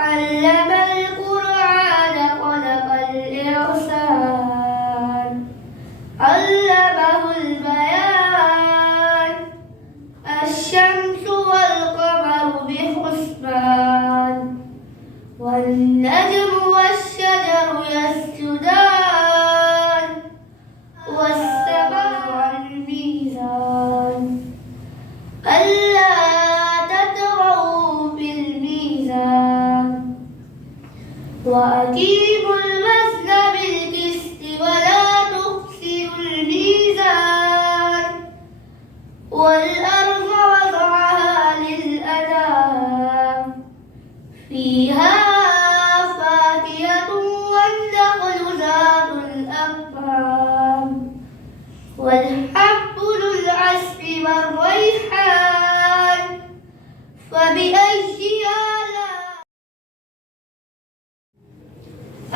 علم القرآن خلق الإنسان علمه البيان الشمس والقمر بحسبان والنجم والشجر يسجدان والسماء والميزان ألا تطغوا في الميزان وأقيموا الوزن بالقسط ولا تخسروا الميزان والأرض وضعها للأنام فيها فاكهة والنخل ذات الأكمام والحب ذو العصف والريحان فبأي آلاء.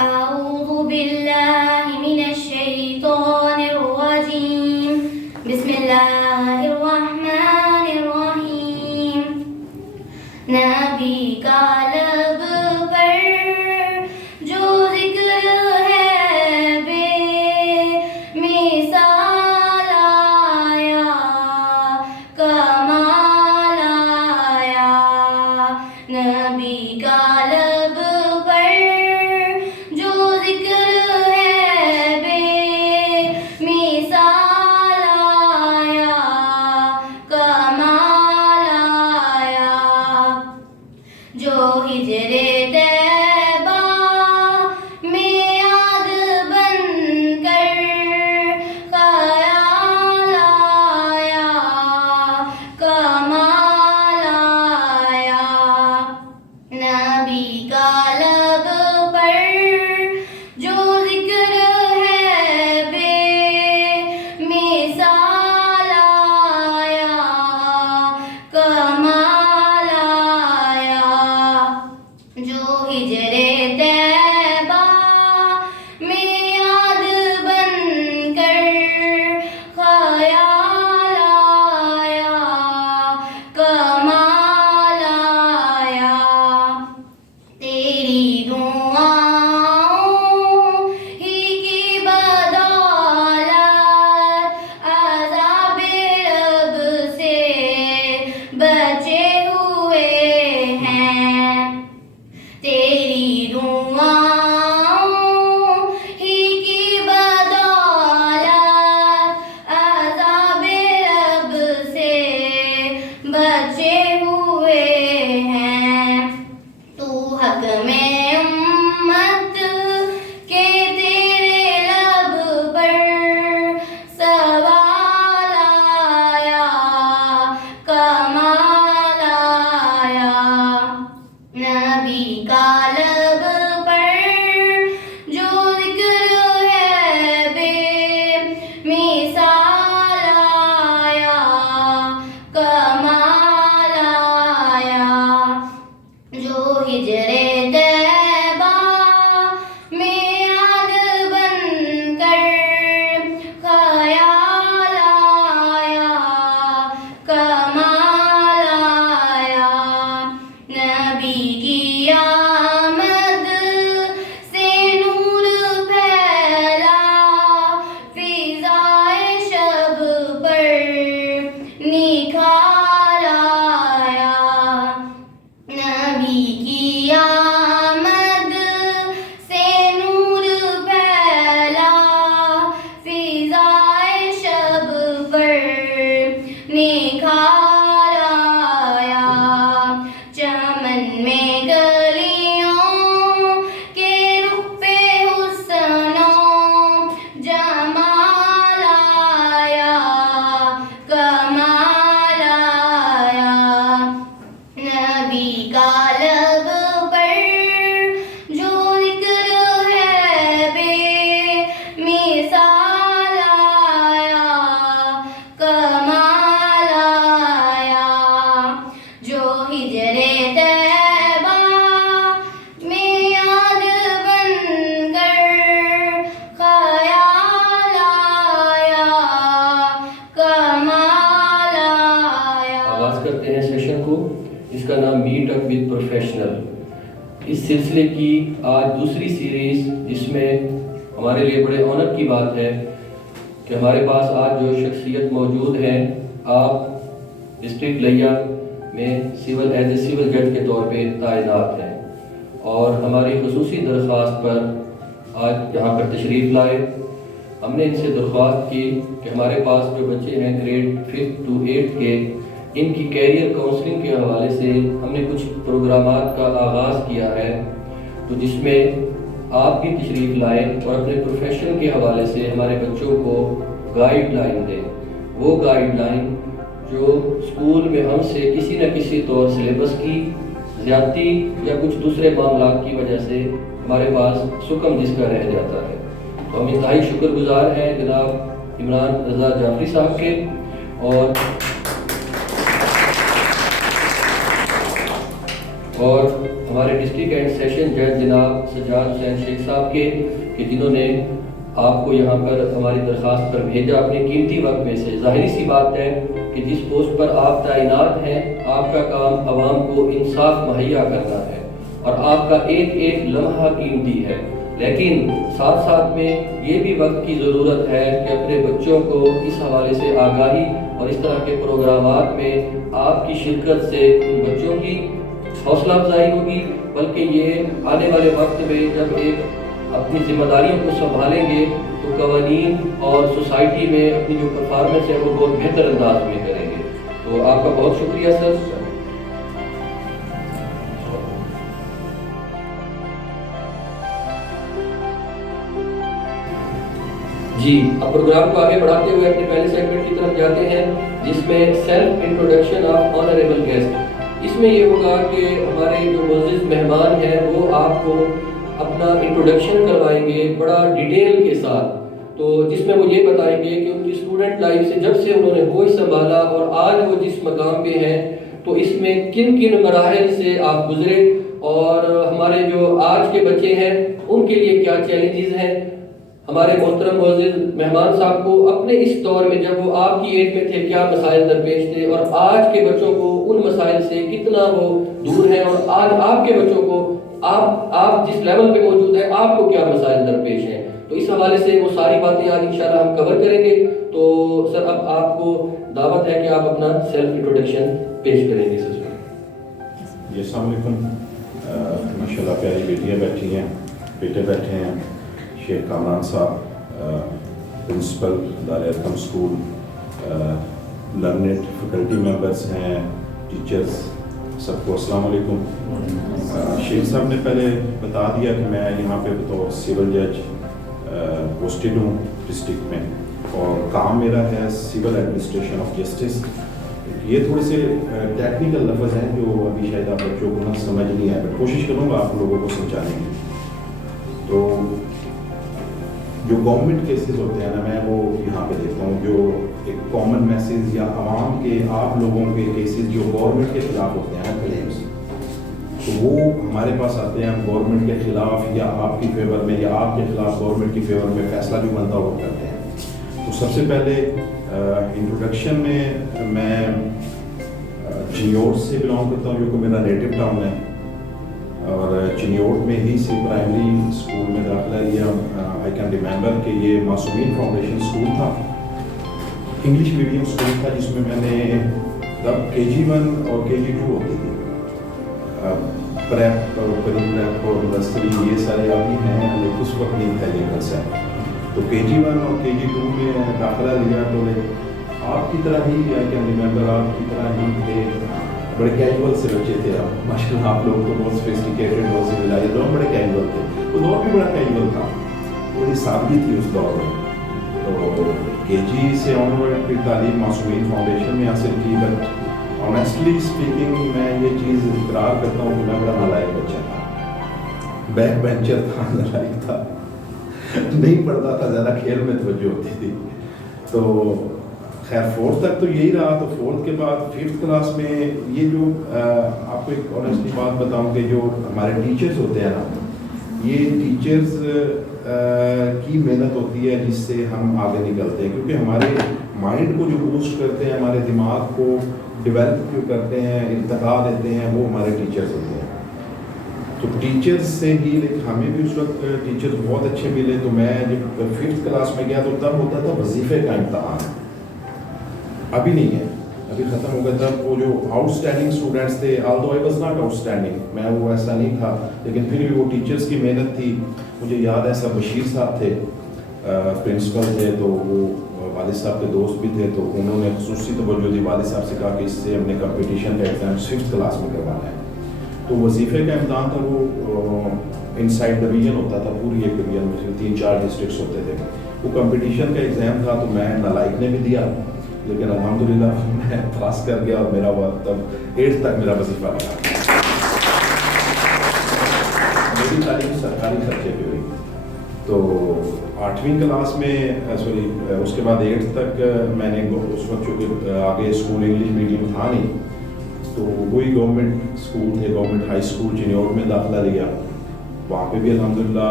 أعوذ بالله من الشيطان الرجيم. بسم الله الرحمن الرحيم. نبی کا لب پر جو ذکر ہے بے مثال آیا کمال آیا. نبی کا لب پر جو ذکر ہے بے مثال آیا جس کا نام میٹ اپ ود پروفیشنل. اس سلسلے کی آج دوسری سیریز، جس میں ہمارے لیے بڑے آنر کی بات ہے کہ ہمارے پاس آج جو شخصیت موجود ہے، آپ ڈسٹرکٹ لیا میں ایز اے سول جج کے طور پہ تعینات ہیں، اور ہماری خصوصی درخواست پر آج یہاں پر تشریف لائے. ہم نے ان سے درخواست کی کہ ہمارے پاس جو بچے ہیں گریڈ 5 to 8 کے، ان کی کیریئر کاؤنسلنگ کے حوالے سے ہم نے کچھ پروگرامات کا آغاز کیا ہے، تو جس میں آپ بھی تشریف لائیں اور اپنے پروفیشن کے حوالے سے ہمارے بچوں کو گائیڈ لائن دیں. وہ گائیڈ لائن جو اسکول میں ہم سے کسی نہ کسی طور سلیبس کی زیادتی یا کچھ دوسرے معاملات کی وجہ سے ہمارے پاس سکم جس کا رہ جاتا ہے. تو ہم انتہائی شکر گزار ہیں جناب عمران رضا جعفری صاحب کے، اور ہمارے ڈسٹرکٹ اینڈ سیشن جج جناب سجاد حسین شیخ صاحب کے، کہ جنہوں نے آپ کو یہاں پر ہماری درخواست پر بھیجا اپنے قیمتی وقت میں سے. ظاہری سی بات ہے کہ جس پوسٹ پر آپ تعینات ہیں، آپ کا کام عوام کو انصاف مہیا کرنا ہے، اور آپ کا ایک ایک لمحہ قیمتی ہے، لیکن ساتھ ساتھ میں یہ بھی وقت کی ضرورت ہے کہ اپنے بچوں کو اس حوالے سے آگاہی اور اس طرح کے پروگرامات میں آپ کی شرکت سے ان بچوں کی حوصلہ افزائی ہوگی، بلکہ یہ آنے والے وقت میں جب ایک اپنی ذمہ داریوں کو سنبھالیں گے تو قوانین اور سوسائٹی میں اپنی جو پرفارمنس ہے وہ بہت بہتر انداز میں کریں گے. تو آپ کا بہت شکریہ سر. جی، اب پروگرام کو آگے بڑھاتے ہوئے اپنے پہلے سیگمنٹ کی طرف جاتے ہیں، جس میں self introduction of honourable guest. اس میں یہ ہوگا کہ ہمارے جو معزز مہمان ہیں وہ آپ کو اپنا انٹروڈکشن کروائیں گے بڑا ڈیٹیل کے ساتھ، تو جس میں وہ یہ بتائیں گے کہ ان کی اسٹوڈنٹ لائف سے جب سے انہوں نے ہوش سنبھالا اور آج وہ جس مقام پہ ہیں، تو اس میں کن کن مراحل سے آپ گزرے، اور ہمارے جو آج کے بچے ہیں ان کے لیے کیا چیلنجز ہیں. ہمارے محترم معزز مہمان صاحب کو اپنے اس دور میں جب وہ آپ کی ایج میں تھے کیا مسائل درپیش تھے، اور آج کے بچوں کو ان مسائل سے کتنا وہ دور ہیں، اور آج آپ کے بچوں کو آپ جس لیول پہ موجود ہیں آپ کو کیا مسائل درپیش ہیں. تو اس حوالے سے وہ ساری باتیں آج انشاءاللہ ہم کور کریں گے. تو سر اب آپ کو دعوت ہے کہ آپ اپنا سیلف انٹروڈکشن پیش کریں گے. سر جی السلام علیکم. ماشاءاللہ پیاری بیٹیاں بیٹھی ہیں، بیٹے بیٹھے ہیں. شیخ کامران صاحب پرنسپل دار Arqam school, learned faculty members ہیں، ٹیچرز، سب کو السلام علیکم. شیخ صاحب نے پہلے بتا دیا کہ میں یہاں پہ بطور سول جج پوسٹڈ ہوں ڈسٹرکٹ میں، اور کام میرا ہے سول ایڈمنسٹریشن آف جسٹس. یہ تھوڑے سے ٹیکنیکل لفظ ہیں جو ابھی شاید آپ بچوں کو نہ سمجھ نہیں آئے، بٹ کوشش کروں گا آپ لوگوں کو سمجھانے کی. تو جو گورنمنٹ کیسز ہوتے ہیں نا، میں وہ یہاں پہ دیکھتا ہوں، جو ایک کامن میسیج یا عوام کے آپ لوگوں کے کیسز جو گورنمنٹ کے خلاف ہوتے ہیں کلیمز، تو وہ ہمارے پاس آتے ہیں. ہم گورنمنٹ کے خلاف یا آپ کی فیور میں یا آپ کے خلاف گورنمنٹ کی فیور میں فیصلہ جو بنتا وہ کرتے ہیں. تو سب سے پہلے انٹروڈکشن میں چنیوٹ سے بلانگ کرتا ہوں، جو کہ میرا نیٹو ٹاؤن ہے، اور چنیوٹ میں ہی سے پرائمری اسکول میں داخلہ لیا. آئی کین ریممبر کہ یہ معصومین فاؤنڈیشن اسکول تھا، انگلش میڈیم اسکول تھا، جس میں میں نے تب KG1 اور KG2 ہوتی تھی، پریپ اور پری پریپ اور نرسری یہ سارے ابھی ہیں، لیکن اس وقت نہیں تھا یہ کنسیپٹ. تو KG1 اور KG2 میں داخلہ لیا تو آپ کی طرح ہی آئی کین ریممبر آپ کی طرح ہی تھے، بڑے کیجول سے بچے تھے آپ ماشاء اللہ. آپ لوگ تو بہت سوفسٹیکیٹڈ، بہت سویلائزڈ، اور بڑے کیجول تھے. وہ دور بھی بڑا کیجول تھا، بڑی سادگی تھی اس دور میں. تو KG سے آن ورڈ پھر تعلیم معصومین فاؤنڈیشن میں حاصل کی. بٹ آنیسٹلی اسپیکنگ میں یہ چیز اقرار کرتا ہوں کہ میں بڑا نالائق بچہ تھا، بیک بینچر تھا، نالائق تھا، نہیں پڑھتا تھا، زیادہ کھیل میں توجہ ہوتی تھی. تو خیر 4th تک تو یہی رہا. تو 4th کے بعد 5th کلاس میں یہ جو آپ کو ایک آنیسٹلی بات بتاؤں کہ جو ہمارے ٹیچرز ہوتے ہیں نا، یہ ٹیچرز کی محنت ہوتی ہے جس سے ہم آگے نکلتے ہیں، کیونکہ ہمارے مائنڈ کو جو بوسٹ کرتے ہیں، ہمارے دماغ کو ڈیولپ جو کرتے ہیں ارتقا دیتے ہیں وہ ہمارے ٹیچرز ہوتے ہیں. تو ٹیچرز سے ہی ہمیں بھی اس وقت ٹیچرز بہت اچھے ملے. تو میں جب 5th کلاس میں گیا تو تب ہوتا تھا وظیفے کا امتحان, ابھی نہیں ہے, ابھی ختم ہو گیا. تب وہ جو آؤٹ اسٹینڈنگ اسٹوڈنٹس تھے, although I was not outstanding, میں وہ ایسا نہیں تھا, لیکن پھر بھی وہ ٹیچرز کی محنت تھی. مجھے یاد ہے سب بشیر صاحب تھے پرنسپل تھے, تو وہ والد صاحب کے دوست بھی تھے, تو انہوں نے خصوصی توجہ دی. والد صاحب سے کہا کہ اس سے ہم نے کمپٹیشن کا ایگزام 5th کلاس میں کروانا ہے. تو وظیفے کا امتحان تھا, وہ ان سائڈ ڈویژن ہوتا تھا, پوری ایک ڈویژن میں 3-4 ڈسٹرکٹس ہوتے تھے. وہ کمپٹیشن کا ایگزام تھا, تو میں نالائق نے بھی دیا, لیکن الحمدللہ میں پاس کر گیا. اور میرا وقت تب 8th تک میرا وظیفہ لگا. میری تعلیم سرکاری خرچے پہ ہوئی. تو 8ویں کلاس میں سوری اس کے بعد 8th تک میں نے اس وقت چونکہ آگے اسکول انگلش میڈیم تھا نہیں, تو وہی گورنمنٹ اسکول تھے, گورنمنٹ ہائی اسکول چنیور میں داخلہ لیا. وہاں پہ بھی الحمدللہ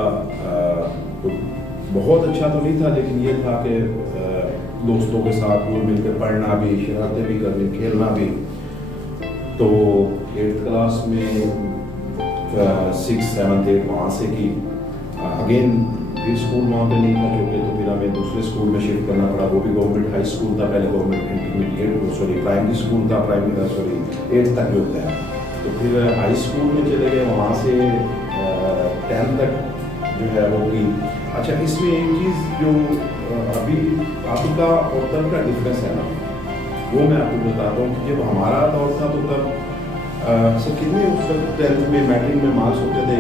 بہت اچھا تو نہیں تھا, لیکن یہ تھا کہ دوستوں کے ساتھ وہ مل کے پڑھنا بھی, شرارتیں بھی کرنی, کھیلنا بھی. تو 8th کلاس میں 6th 7th 8th وہاں سے کی. اگین بھی اسکول وہاں پہ نہیں تھا چونکہ, تو پھر ہمیں دوسرے اسکول میں شفٹ کرنا پڑا. وہ بھی گورنمنٹ ہائی اسکول تھا, پہلے government intermediate sorry primary school تھا, پرائمری 8th تک جو ہوتا ہے. تو پھر ہائی اسکول میں چلے گئے, وہاں سے 10th تک جو ہے وہ کی. اچھا, اس میں ایک چیز جو ابھی آپ کا اور تب کا ڈفرینس ہے نا, وہ میں آپ کو بتاتا ہوں. جب ہمارا دور تھا تو تب سر کتنے اس وقت 10th میں میٹرک میں مارکس ہوتے تھے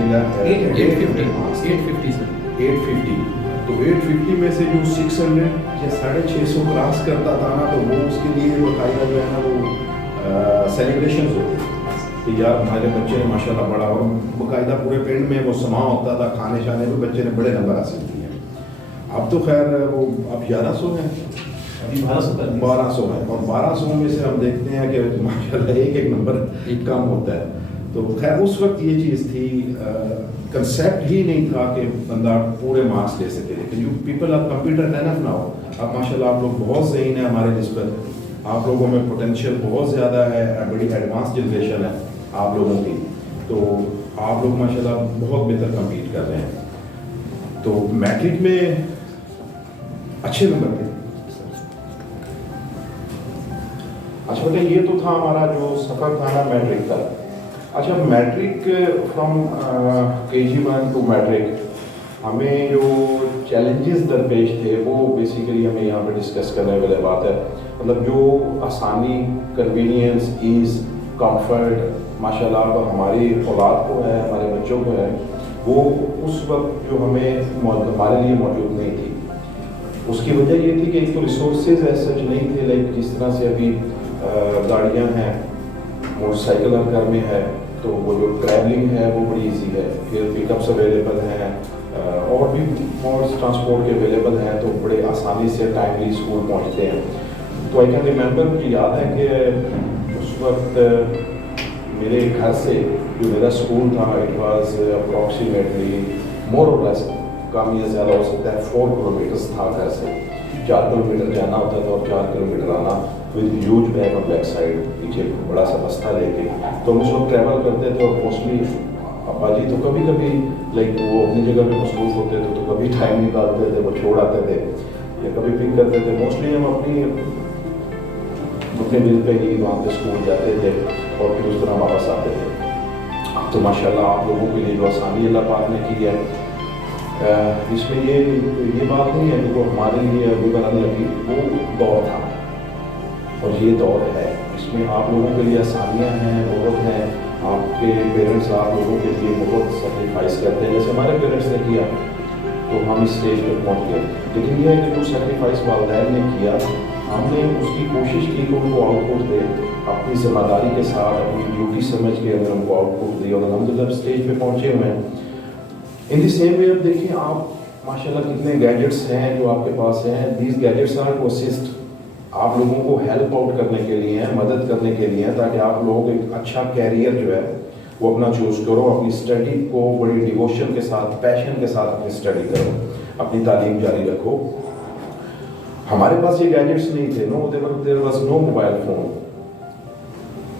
850. تو 850 میں سے جو 600 یا 650 کراس کرتا تھا نا, تو وہ اس کے لیے باقاعدہ جو ہے نا وہ سیلیبریشنز ہوتے تھے کہ یار ہمارے بچے نے ماشاء اللہ بڑا, اور باقاعدہ پورے پنڈ میں وہ سما ہوتا تھا, کھانے شانے میں بچے نے بڑے نمبر حاصل کیے ہیں. اب تو خیر وہ اب 1100 ہیں, 1200 ہیں, اور 1200 میں سے ہم دیکھتے ہیں کہ ماشاء اللہ ایک نمبر کم ہوتا ہے. تو خیر اس وقت یہ چیز تھی, کنسیپٹ ہی نہیں تھا کہ بندہ پورے مارکس لے سکے. لیکن you people of computer enough now, اب ماشاء اللہ آپ لوگ بہت ذہین ہیں ہمارے نسبت, آپ لوگوں میں پوٹینشیل بہت زیادہ ہے, بڑی ایڈوانس جنریشن ہے آپ لوگوں کی. تو آپ لوگ ماشاء اللہ بہت بہتر کمپیٹ کر رہے ہیں. تو میٹرک میں اچھے نمبر تھے. اچھا بیٹا, یہ تو تھا ہمارا جو سفر تھا نا میٹرک کا. اچھا, matric from KG1 to matric ہمیں جو چیلنجز درپیش تھے وہ بیسیکلی ہمیں یہاں پہ ڈسکس کرنے والے بات ہے. مطلب جو آسانی, کنوینئنس, ایز, کمفرٹ ماشاء اللہ ہماری اولاد کو ہے, ہمارے بچوں کو ہے, وہ اس وقت جو ہمیں ہمارے لیے موجود نہیں تھی. اس کی وجہ یہ تھی کہ ایک تو ریسورسز ایز سچ نہیں تھے, لائک جس طرح سے ابھی گاڑیاں ہیں, موٹر سائیکل ہر گھر میں ہے, تو وہ جو ٹریولنگ ہے وہ بڑی ایزی ہے. پھر پک اپس اویلیبل ہیں, اور بھی موڈس ٹرانسپورٹ کے اویلیبل ہیں, تو بڑے آسانی سے ٹائملی اسکول پہنچتے ہیں. تو آئی کین ریممبر, مجھے یاد ہے کہ اس وقت میرے گھر سے جو میرا اسکول تھا, اٹ واز اپروکسیمیٹلی مور اور لیس, کم یا زیادہ ہو سکتا ہے 4 کلومیٹرز تھا گھر سے. 4 کلومیٹر جانا ہوتا تھا اور 4 کلومیٹر آنا, with huge bag on back side, پیچھے بڑا سا بستہ لے کے. تو ہم اس وقت ٹریول کرتے تھے, اور موسٹلی ابا جی تو کبھی کبھی لائک وہ اپنی جگہ پہ مصروف ہوتے تھے, تو کبھی ٹائم نکالتے تھے, وہ چھوڑ آتے تھے یا کبھی پک کرتے تھے. موسٹلی ہم اپنے دل پہ ہی وہاں پہ اسکول جاتے تھے, اور پھر اس طرح واپس آتے تھے. تو ماشاء اللہ آپ لوگوں کے لیے جو آسانی اللہ پاک نے کی ہے, اس میں یہ بات نہیں ہے کہ وہ ہمارے لیے ابھی وہ دور تھا اور یہ دور ہے. اس میں آپ لوگوں کے لیے آسانیاں ہیں, بہت ہیں. آپ کے پیرنٹس آپ لوگوں کے لیے بہت سیکریفائس کرتے ہیں, جیسے ہمارے پیرنٹس نے کیا تو ہم اس اسٹیج پہ پہنچ گئے. لیکن یہ ہے کہ جو سیکریفائس والدین نے کیا, ہم نے اس کی کوشش کی کہ ان کو آؤٹ پٹ دے, اپنی ذمہ داری کے ساتھ, اپنی ڈیوٹی سمجھ کے اگر ہم کو آؤٹ پٹ دی, اور الحمدللہ اسٹیج پہ پہنچے ہوئے ہیں. ان دی سیم وے اب دیکھیں آپ ماشاءاللہ کتنے گیجٹس ہیں جو آپ کے پاس ہیں. These gadgets are to assist, آپ لوگوں کو ہیلپ آؤٹ کرنے کے لیے ہیں, مدد کرنے کے لیے ہیں, تاکہ آپ لوگ ایک اچھا کیریئر جو ہے وہ اپنا چوز کرو, اپنی اسٹڈی کو بڑی ڈیووشن کے ساتھ, پیشن کے ساتھ اپنی اسٹڈی کرو, اپنی تعلیم جاری رکھو. ہمارے پاس یہ گیجٹس نہیں تھے, there was no mobile phone.